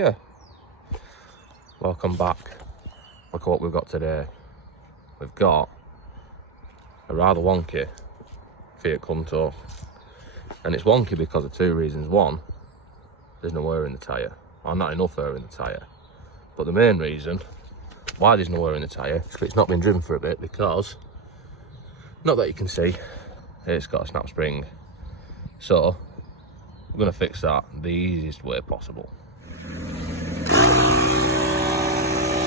Hiya. Welcome back. Look at what we've got today. We've got a rather wonky Fiat Punto. And it's wonky because of two reasons. One, there's no air in the tyre. Or not enough air in the tyre. But the main reason why there's no air in the tyre is because it's not been driven for a bit, because, not that you can see, it's got a snap spring. So, we're going to fix that the easiest way possible.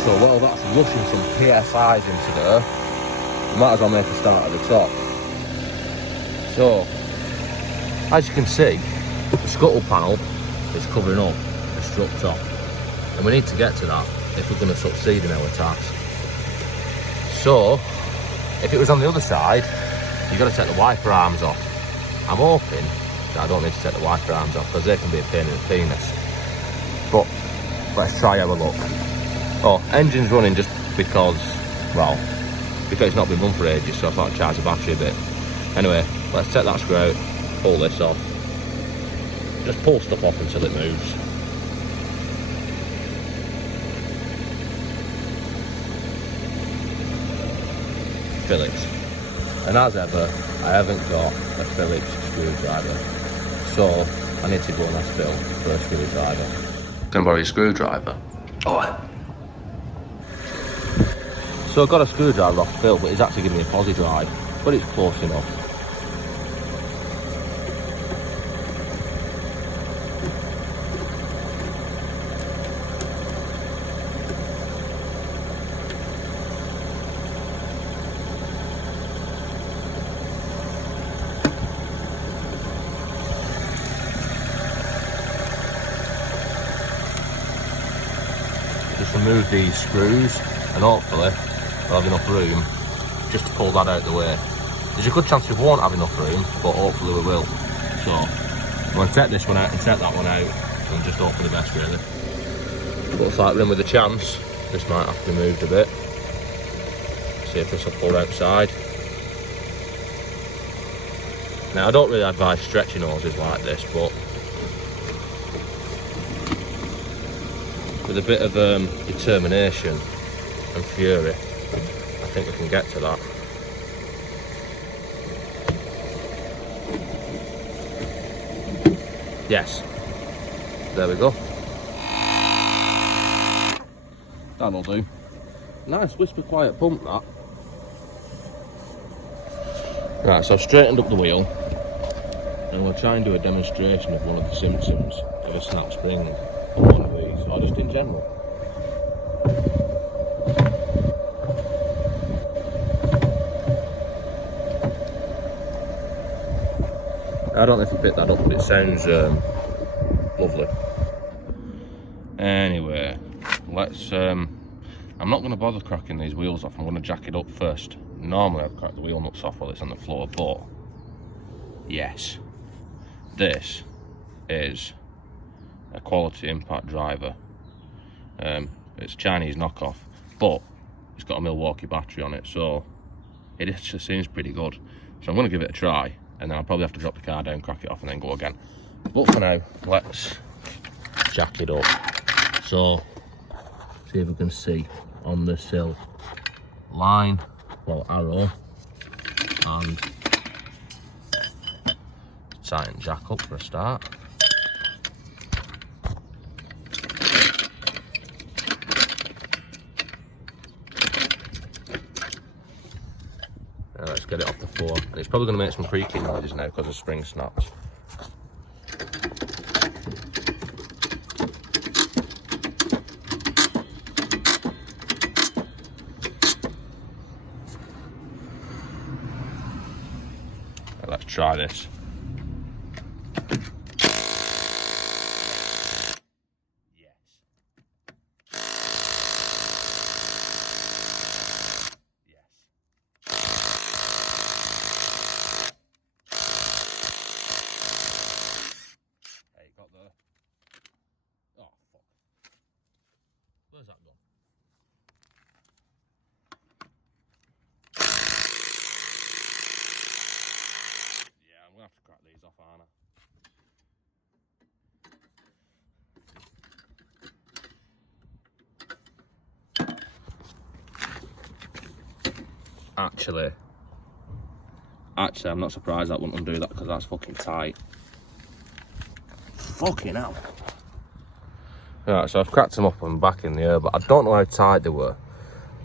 So while that's rushing some PSIs into there, you might as well make a start at the top. So, as you can see, the scuttle panel is covering up the strut top. And we need to get to that if we're going to succeed in our task. So, if it was on the other side, you've got to take the wiper arms off. I'm hoping that I don't need to take the wiper arms off, because they can be a pain in the penis. But let's try have a look. Oh, engine's running just because, well, because it's not been run for ages, so I thought I'd charge the battery a bit. Anyway, let's take that screw out, pull this off. Just pull stuff off until it moves. Phillips. And as ever, I haven't got a Phillips screwdriver, so I need to go and ask Phil for a screwdriver. Can I borrow your screwdriver? Alright. So I got a screwdriver off Phil, but he's actually giving me a posi drive, but it's close enough. Just remove these screws and hopefully we'll have enough room just to pull that out of the way. There's a good chance we won't have enough room, but hopefully we will. So I'm going to take this one out and take that one out and just hope for the best, really. Looks like we're in with a chance. This might have to be moved a bit. See if this will pull outside. Now I don't really advise stretching hoses like this, but with a bit of determination and fury, I think we can get to that. Yes, there we go. That'll do. Nice whisper quiet pump, that. Right, so I've straightened up the wheel and we'll try and do a demonstration of one of the symptoms of a snap spring on one of these, or just in general. I don't know if you picked that up, but it sounds lovely. Anyway, let's I'm not going to bother cracking these wheels off. I'm going to jack it up first. Normally I'd crack the wheel nuts off while it's on the floor, but yes, this is a quality impact driver. It's a Chinese knockoff, but it's got a Milwaukee battery on it, so it actually seems pretty good. So I'm going to give it a try, and then I'll probably have to drop the car down, crack it off, and then go again. But for now, let's jack it up. So, see if we can see on the sill line, well, arrow, and tighten jack up for a start. Let's get it off the floor. And it's probably going to make some creaking noises now because the spring snaps. Let's try this. Oh, fuck. Where's that gone? Yeah, I'm going to have to crack these off, aren't I? Actually, I'm not surprised that wouldn't undo that, because that's fucking tight. Fucking hell. Right, so I've cracked them up and back in the air, but I don't know how tight they were.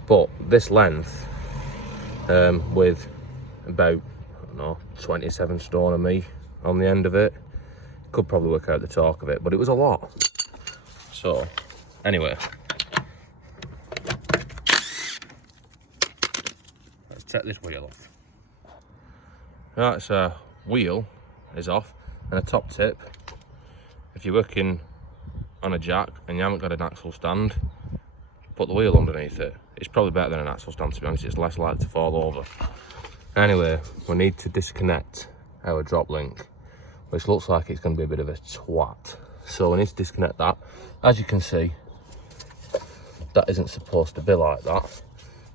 But this length, with about, I don't know, 27 stone of me on the end of it, could probably work out the torque of it, but it was a lot. So, anyway, let's take this wheel off. Right, so wheel is off, and a top tip, if you're working on a jack and you haven't got an axle stand, put the wheel underneath it. It's probably better than an axle stand, to be honest. It's less likely to fall over. Anyway, we need to disconnect our drop link, which looks like it's going to be a bit of a twat. So we need to disconnect that. As you can see, that isn't supposed to be like that.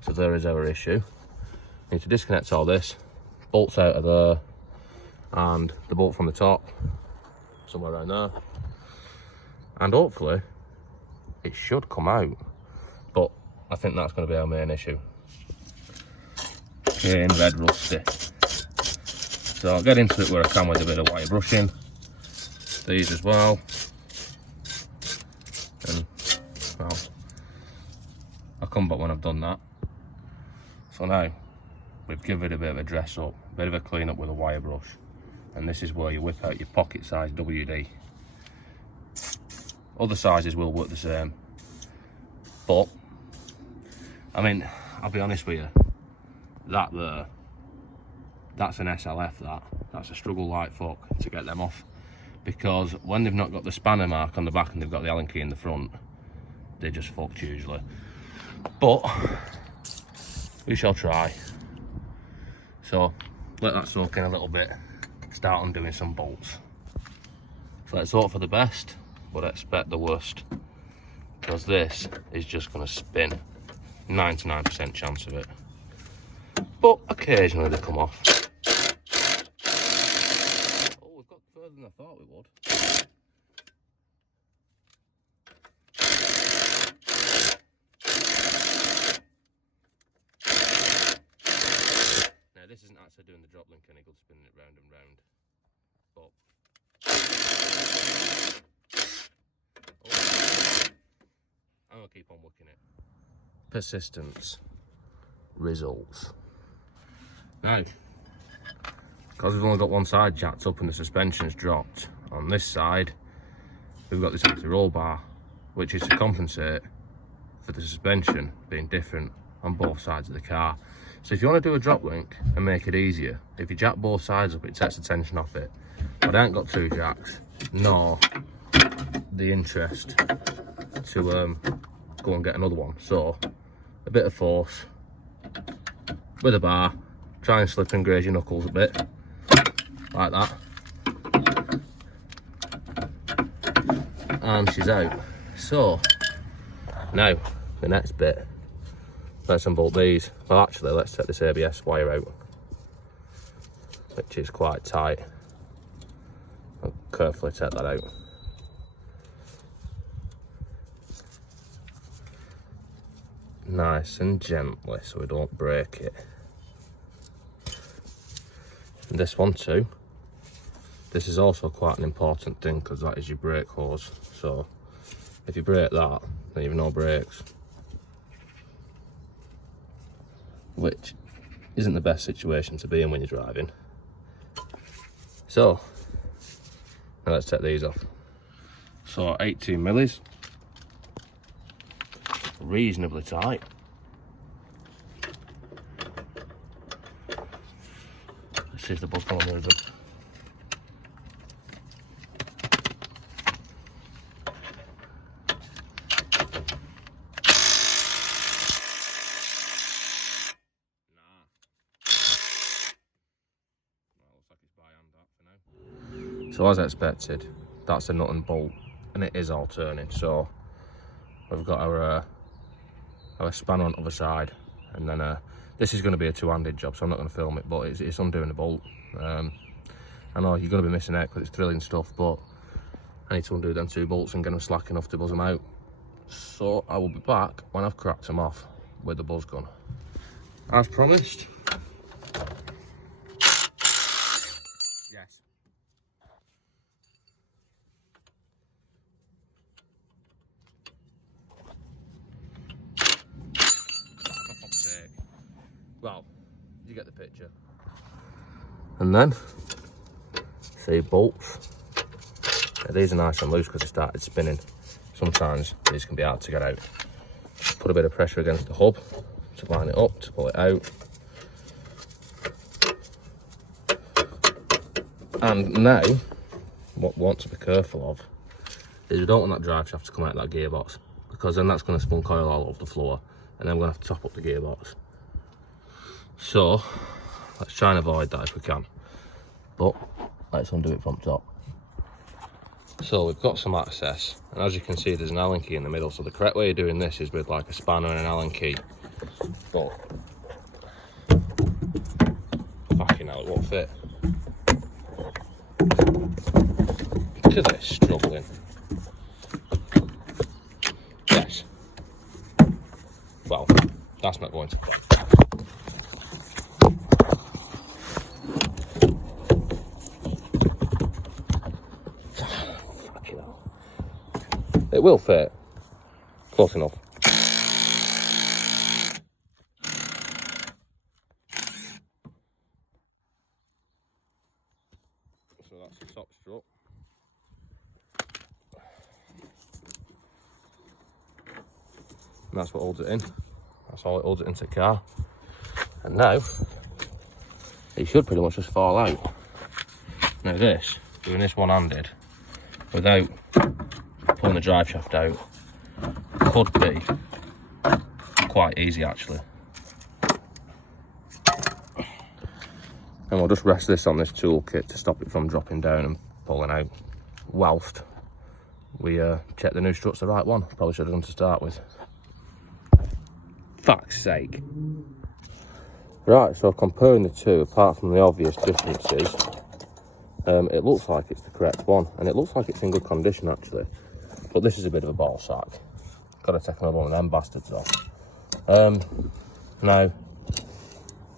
So there is our issue. We need to disconnect all this, bolts out of there, and the bolt from the top, somewhere around there. And hopefully, it should come out. But I think that's going to be our main issue. Chain red rusty. So I'll get into it where I can with a bit of wire brushing. These as well. And, well, I'll come back when I've done that. So now, we've given it a bit of a dress up, a bit of a clean up with a wire brush. And this is where you whip out your pocket size WD. Other sizes will work the same. But, I mean, I'll be honest with you, that there, that's an SLF, that's a struggle like fuck to get them off, because when they've not got the spanner mark on the back and they've got the Allen key in the front, they're just fucked usually. But we shall try. So let that soak in a little bit, start undoing some bolts. So let's hope for the best, but expect the worst, because this is just going to spin. 99% chance of it, but occasionally they come off. Oh, we've got further than I thought we would. Now this isn't actually doing the drop link any good, spinning it round and round, but I'm going to keep on working it. Persistence results. Now, because we've only got one side jacked up and the suspension's dropped, on this side we've got this anti-roll bar, which is to compensate for the suspension being different on both sides of the car. So if you want to do a drop link and make it easier, if you jack both sides up, it takes the tension off it. But I ain't got two jacks, nor the interest to go and get another one. So a bit of force with a bar, try and slip and graze your knuckles a bit, like that, and she's out. So now the next bit, let's unbolt these. Well, actually, let's take this ABS wire out, which is quite tight. I'll carefully take that out. Nice and gently so we don't break it. And this one too. This is also quite an important thing, because that is your brake hose. So if you break that, then you've no brakes, which isn't the best situation to be in when you're driving. So now let's take these off. So 18 millis. Reasonably tight. Let's see if the bus will move them. So as expected, that's a nut and bolt, and it is all turning. So we've got our spanner on the other side, and then this is going to be a two-handed job, so I'm not going to film it, but it's undoing the bolt. I know you're going to be missing out because it's thrilling stuff, but I need to undo them two bolts and get them slack enough to buzz them out. So I will be back when I've cracked them off with the buzz gun. as promised. Yes. For fuck's sake. Well, you get the picture. And then, see, bolts. Yeah, these are nice and loose because they started spinning. Sometimes these can be hard to get out. Put a bit of pressure against the hub to line it up, to pull it out. And now, what we want to be careful of is we don't want that drive shaft to come out of that gearbox, because then that's going to spun coil all over the floor, and then we're going to have to top up the gearbox. So, let's try and avoid that if we can. But, let's undo it from top. So we've got some access, and as you can see there's an Allen key in the middle, so the correct way of doing this is with like a spanner and an Allen key. But, fucking hell, it won't fit. Look at this, struggling. Yes. Well, that's not going to fit. It will fit. Close enough. So that's the top strut. And that's what holds it in. That's all it holds it into the car. And now, it should pretty much just fall out. Now this, doing this one-handed, without pulling the drive shaft out, could be quite easy actually. And we'll just rest this on this toolkit to stop it from dropping down and pulling out, whilst we check the new strut's the right one. Probably should have done to start with. Fuck's sake. Right, so comparing the two, apart from the obvious differences, it looks like it's the correct one, and it looks like it's in good condition actually. But this is a bit of a ball sack. Got to take another one of them bastards off. Now,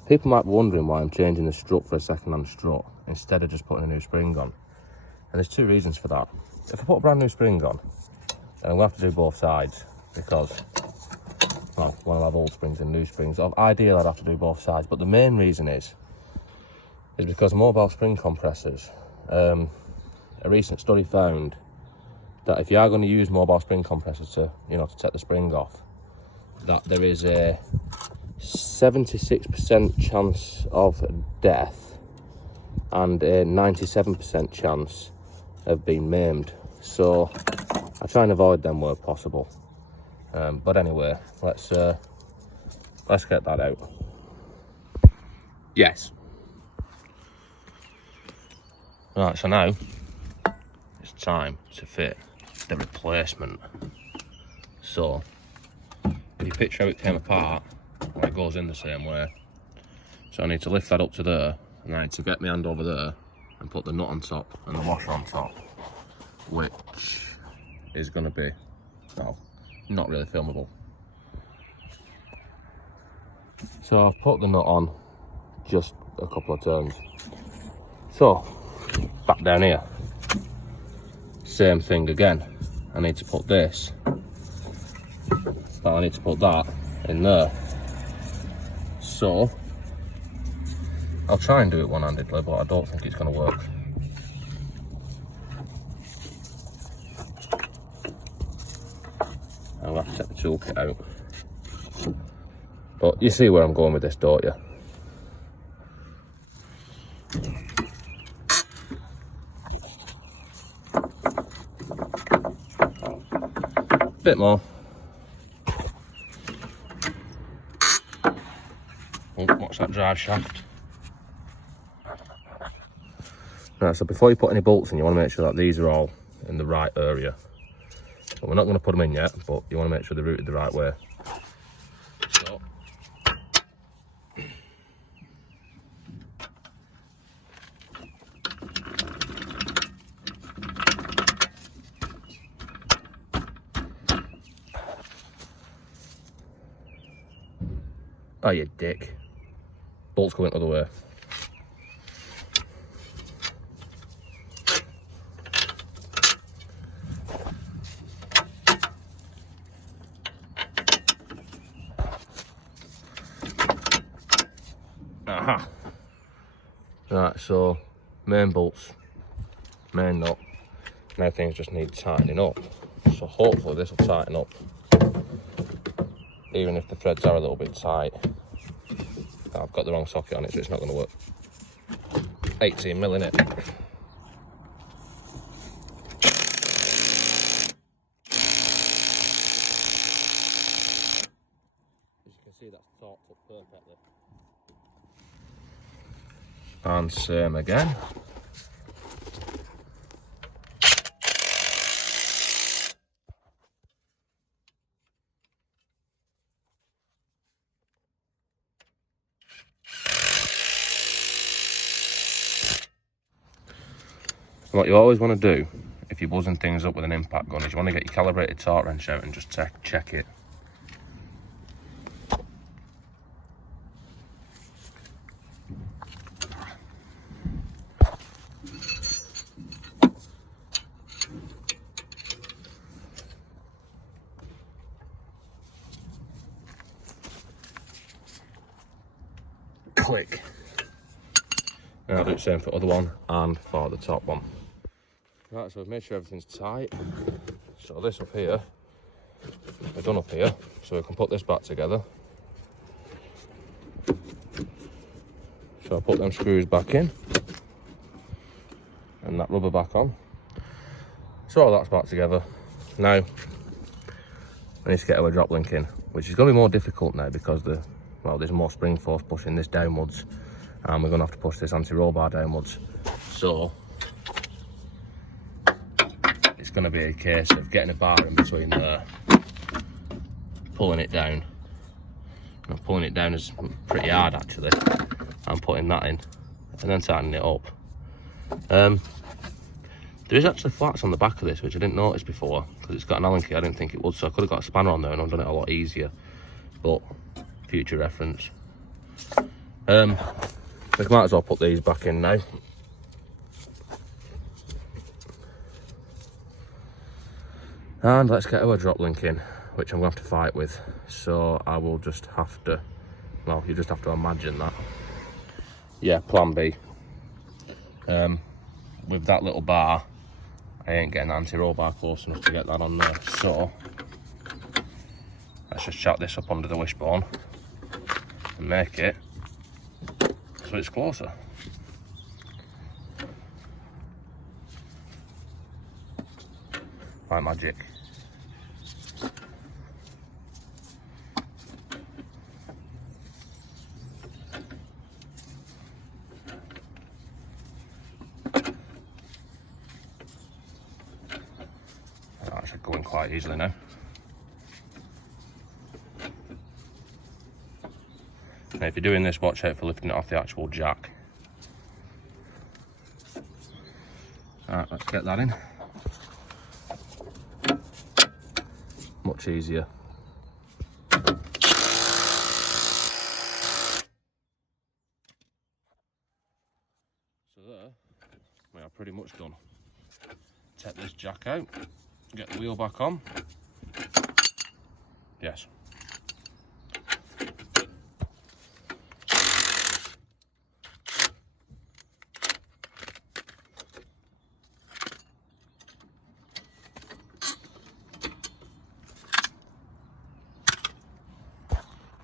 people might be wondering why I'm changing the strut for a second-hand strut instead of just putting a new spring on. And there's two reasons for that. If I put a brand new spring on, then I'm going to have to do both sides, because, well, one will have old springs and new springs. Ideally, I'd have to do both sides, but the main reason is because mobile spring compressors, a recent study found that if you are going to use mobile spring compressors to, to take the spring off, that there is a 76% chance of death and a 97% chance of being maimed. So I try and avoid them where possible. But anyway, let's get that out. Yes. Right, so now it's time to fit the replacement. So if you picture how it came apart, well, it goes in the same way. So I need to lift that up to there, and I need to get my hand over there and put the nut on top and the washer on top, which is going to be, well, not really filmable. So I've put the nut on just a couple of turns. So back down here, same thing again. I need to put this, but I need to put that in there. So I'll try and do it one-handedly, but I don't think it's going to work. I'll have to take the toolkit out. But you see where I'm going with this, don't you? Bit more. Oh, what's that drive shaft? Right, so before you put any bolts in, you want to make sure that these are all in the right area. But we're not going to put them in yet, but you want to make sure they're routed the right way. So, oh, you dick. bolts going the other way. Aha. Right, so main bolts, main nut. Now things just need tightening up. So hopefully this will tighten up. Even if the threads are a little bit tight. I've got the wrong socket on it, so it's not going to work. 18mm in it. As you can see, that's torqued up perfectly. And same again. What you always want to do if you're buzzing things up with an impact gun is you want to get your calibrated torque wrench out and just check it. Click. And I'll do the same for the other one and for the top one. Right, so we've made sure everything's tight. So this up here, we're done up here, so we can put this back together. So I'll put them screws back in, and that rubber back on. So all that's back together. Now, we need to get our drop link in, which is going to be more difficult now because there's more spring force pushing this downwards, and we're going to have to push this anti-roll bar downwards. So it's going to be a case of getting a bar in between there, pulling it down. And pulling it down is pretty hard actually, and putting that in, and then tightening it up. There is actually flats on the back of this, which I didn't notice before, because it's got an Allen key. I didn't think it would, so I could have got a spanner on there and I've done it a lot easier. But future reference. We might as well put these back in now. And let's get our drop link in, which I'm going to have to fight with. So I will just have to, well, you just have to imagine that. Yeah, plan B. With that little bar, I ain't getting the anti-roll bar close enough to get that on there. So let's just chuck this up under the wishbone and make it so it's closer. Like magic. That should go in quite easily now. Now if you're doing this, watch out for lifting it off the actual jack. Alright, let's get that in. Much easier. So there, we are pretty much done. Take this jack out, get the wheel back on. Yes.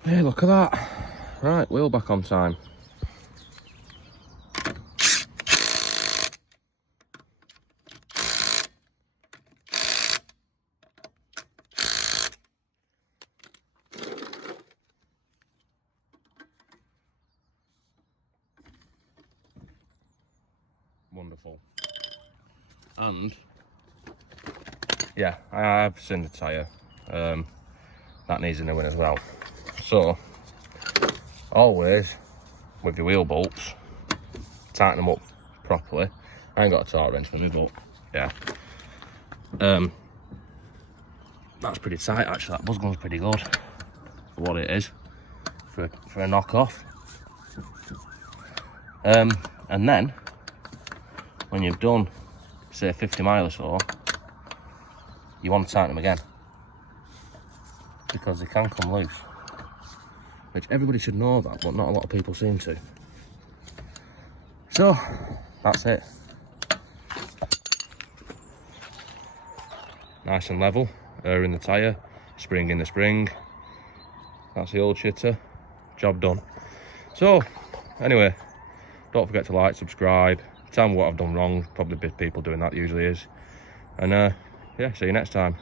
Hey, look at that. Right, wheel back on time. Wonderful. And yeah, I have seen the tyre. That needs a new one as well. So always with your wheel bolts, tighten them up properly. I ain't got a torque wrench with me, but yeah. That's pretty tight actually. That buzz gun's pretty good for what it is, for a knockoff. And then when you've done, say, 50 mile or so, you want to tighten them again, because they can come loose, which everybody should know that, but not a lot of people seem to. So that's it. Nice and level, air in the tyre, spring in the spring. That's the old shitter, job done. So anyway, don't forget to like, subscribe, tell me what I've done wrong. Probably people doing that usually is. And yeah, see you next time.